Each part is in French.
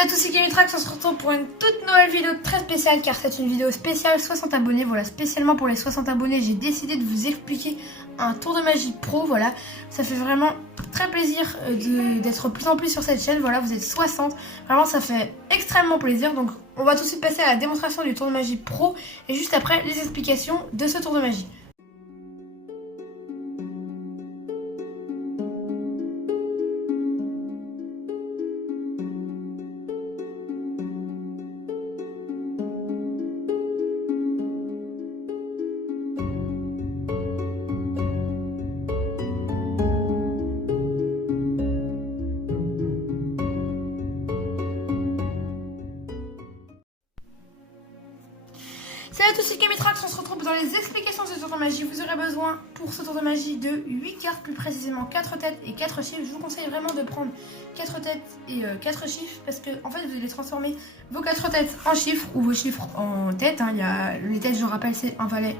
Salut à tous, c'est Kemitrax, on se retrouve pour une toute nouvelle vidéo très spéciale car c'est une vidéo spéciale 60 abonnés. Voilà, spécialement pour les 60 abonnés, j'ai décidé de vous expliquer un tour de magie pro. Voilà, ça fait vraiment très plaisir d'être plus en plus sur cette chaîne. Voilà, vous êtes 60, vraiment ça fait extrêmement plaisir. Donc on va tout de suite passer à la démonstration du tour de magie pro et juste après les explications de ce tour de magie. Salut à tous, c'est Kemitrax, on se retrouve dans les explications de ce tour de magie. Vous aurez besoin pour ce tour de magie de 8 cartes, plus précisément 4 têtes et 4 chiffres. Je vous conseille vraiment de prendre 4 têtes et 4 chiffres parce que en fait vous allez transformer vos 4 têtes en chiffres ou vos chiffres en têtes. Il y a les têtes, je rappelle, c'est un valet,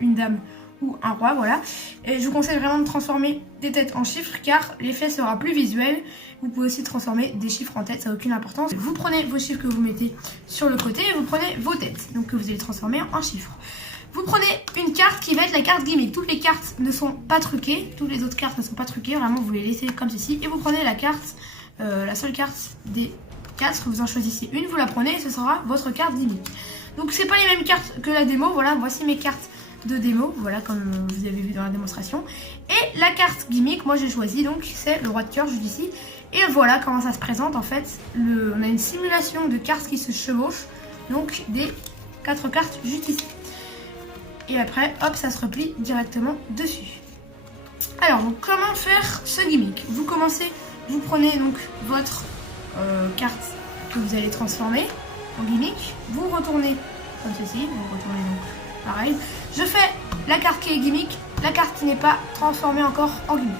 une dame ou un roi, voilà. Et je vous conseille vraiment de transformer des têtes en chiffres car l'effet sera plus visuel. Vous pouvez aussi transformer des chiffres en têtes, ça n'a aucune importance. Vous prenez vos chiffres que vous mettez sur le côté et vous prenez vos têtes, donc que vous allez transformer en chiffres. Vous prenez une carte qui va être la carte gimmick. Toutes les cartes ne sont pas truquées, toutes les autres cartes ne sont pas truquées, vraiment vous les laissez comme ceci. Et vous prenez la carte, la seule carte des 4, vous en choisissez une, vous la prenez et ce sera votre carte gimmick. Donc c'est pas les mêmes cartes que la démo, voilà, voici mes cartes de démo, voilà, comme vous avez vu dans la démonstration. Et la carte gimmick, moi j'ai choisi, donc c'est le roi de cœur juste ici. Et voilà comment ça se présente en fait. On a une simulation de cartes qui se chevauchent, donc des 4 cartes juste ici. Et après, hop, ça se replie directement dessus. Alors, donc, comment faire ce gimmick? Vous commencez, vous prenez donc votre carte que vous allez transformer en gimmick. Vous retournez comme ceci, vous retournez donc pareil. Je fais la carte qui est gimmick, la carte qui n'est pas transformée encore en gimmick.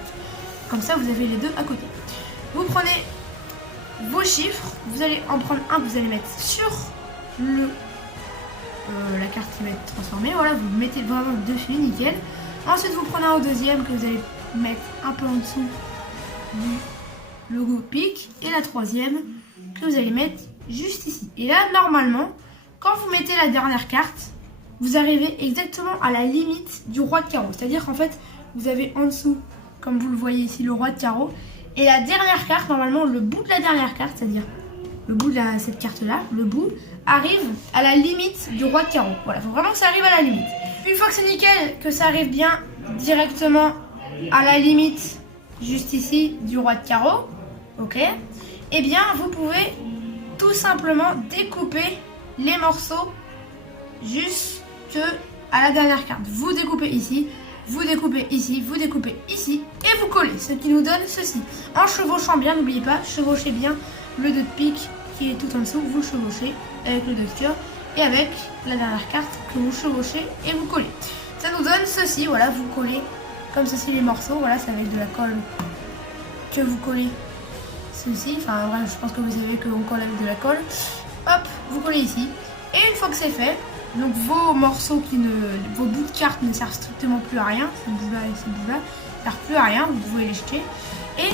Comme ça, vous avez les deux à côté. Vous prenez vos chiffres, vous allez en prendre un que vous allez mettre sur la carte qui va être transformée. Voilà, vous mettez vraiment dessus, nickel. Ensuite, vous prenez un au deuxième que vous allez mettre un peu en dessous du logo pique. Et la troisième que vous allez mettre juste ici. Et là, normalement, quand vous mettez la dernière carte, vous arrivez exactement à la limite du roi de carreau. C'est-à-dire qu'en fait, vous avez en dessous, comme vous le voyez ici, le roi de carreau. Et la dernière carte, normalement, le bout de la dernière carte, c'est-à-dire le bout de cette carte-là, le bout, arrive à la limite du roi de carreau. Voilà, il faut vraiment que ça arrive à la limite. Une fois que c'est nickel, que ça arrive bien directement à la limite, juste ici, du roi de carreau, ok, eh bien, vous pouvez tout simplement découper les morceaux jusque à la dernière carte. Vous découpez ici, vous découpez ici, vous découpez ici et vous collez, ce qui nous donne ceci. En chevauchant bien, n'oubliez pas, chevauchez bien le 2 de pique qui est tout en dessous, vous le chevauchez avec le 2 de cœur et avec la dernière carte que vous chevauchez et vous collez. Ça nous donne ceci, voilà, vous collez comme ceci les morceaux, voilà, c'est avec de la colle que vous collez ceci, enfin bref, je pense que vous savez qu'on colle avec de la colle. Hop, vous collez ici et une fois que c'est fait, donc vos morceaux vos bouts de cartes ne servent strictement plus à rien, ce bout-là et ce bout-là ne servent plus à rien, vous pouvez les jeter. Et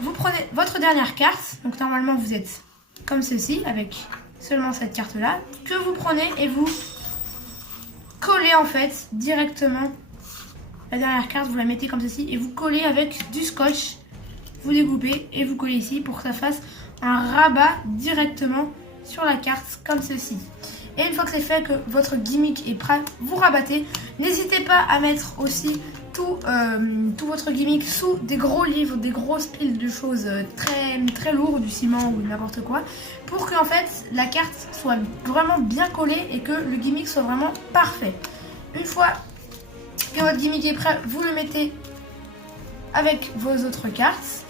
vous prenez votre dernière carte, donc normalement vous êtes comme ceci, avec seulement cette carte-là, que vous prenez et vous collez en fait directement la dernière carte, vous la mettez comme ceci et vous collez avec du scotch, vous découpez et vous collez ici pour que ça fasse un rabat directement sur la carte comme ceci. Et une fois que c'est fait, que votre gimmick est prêt, vous rabattez. N'hésitez pas à mettre aussi tout votre gimmick sous des gros livres, des grosses piles de choses très lourdes, du ciment ou n'importe quoi, pour que en fait la carte soit vraiment bien collée et que le gimmick soit vraiment parfait. Une fois que votre gimmick est prêt, vous le mettez avec vos autres cartes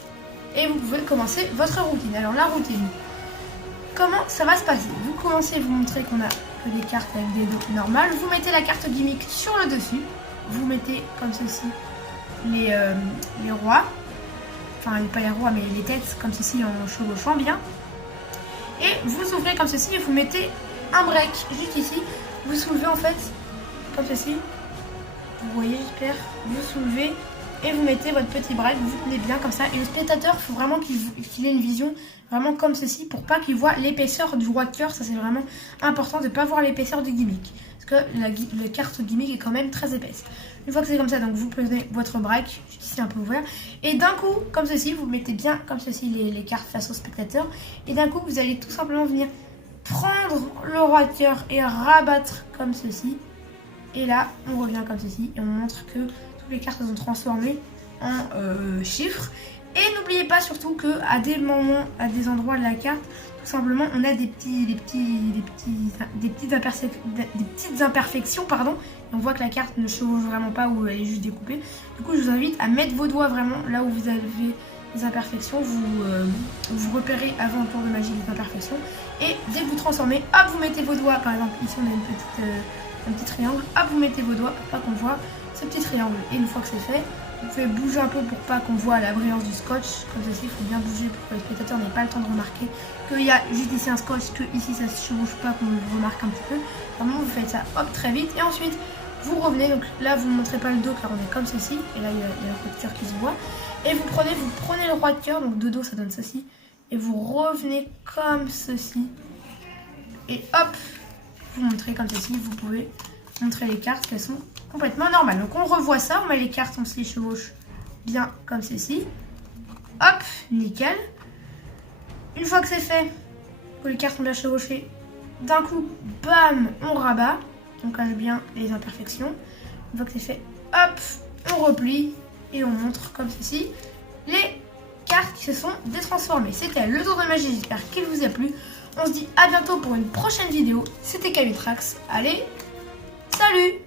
et vous pouvez commencer votre routine. Alors la routine, comment ça va se passer? Vous commencez, vous montrez qu'on a que des cartes avec des dos normales. Vous mettez la carte gimmick sur le dessus. Vous mettez comme ceci les rois. Enfin, pas les rois, mais les têtes comme ceci en chevauchant bien. Et vous ouvrez comme ceci et vous mettez un break juste ici. Vous soulevez en fait comme ceci. Vous voyez, j'espère. Vous soulevez et vous mettez votre petit break, vous tenez bien comme ça. Et le spectateur, il faut vraiment qu'il ait une vision vraiment comme ceci pour pas qu'il voit l'épaisseur du roi de cœur. Ça c'est vraiment important de ne pas voir l'épaisseur du gimmick. Parce que la carte gimmick est quand même très épaisse. Une fois que c'est comme ça, donc vous posez votre break, juste ici un peu ouvert. Et d'un coup, comme ceci, vous mettez bien comme ceci les cartes face au spectateur. Et d'un coup, vous allez tout simplement venir prendre le roi de cœur et rabattre comme ceci. Et là, on revient comme ceci et on montre que toutes les cartes sont transformées en chiffres. Et n'oubliez pas surtout que à des moments, à des endroits de la carte, tout simplement, on a des petites imperfections, pardon. Et on voit que la carte ne chevauche vraiment pas ou elle est juste découpée. Du coup, je vous invite à mettre vos doigts vraiment là où vous avez des imperfections. Vous repérez avant le tour de magie les imperfections. Et dès que vous transformez, hop, vous mettez vos doigts. Par exemple, ici, on a un petit triangle. Hop, vous mettez vos doigts pour pas qu'on voit ce petit triangle. Et une fois que c'est fait, vous pouvez bouger un peu pour pas qu'on voit la brillance du scotch. Comme ceci, il faut bien bouger pour que le spectateur n'ait pas le temps de remarquer qu'il y a juste ici un scotch, que ici ça se chevauche pas, qu'on le remarque un petit peu. Vraiment, vous faites ça hop très vite. Et ensuite, vous revenez. Donc là, vous ne montrez pas le dos car on est comme ceci. Et là, il y a le roi de cœur qui se voit. Et vous prenez le roi de cœur. Donc de dos, ça donne ceci. Et vous revenez comme ceci. Et hop, vous montrez comme ceci. Vous pouvez montrer les cartes qu'elles sont complètement normales. Donc on revoit ça, on met les cartes, on se les chevauche bien comme ceci. Hop, nickel. Une fois que c'est fait, que les cartes sont bien chevauchées, d'un coup, bam, on rabat. On cache bien les imperfections. Une fois que c'est fait, hop, on replie et on montre comme ceci les cartes qui se sont détransformées. C'était le tour de magie, j'espère qu'il vous a plu. On se dit à bientôt pour une prochaine vidéo. C'était Camille Trax. Allez, salut!